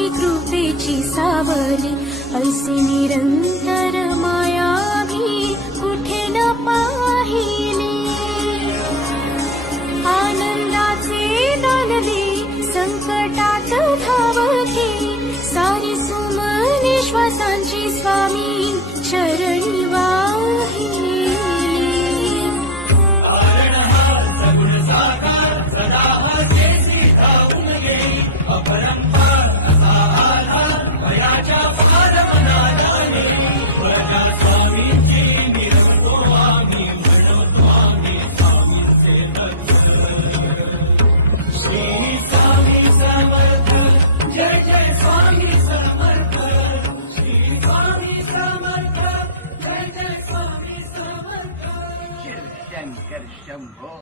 स्वामी कृपेची सावली, ऐसी निरंतर माया मी कुठे न पाहिली. आनंदाचे दान दे संकटात धावके, सारी सुमने श्वासांची स्वामी चरणी वाहिली. शंकर शंभो.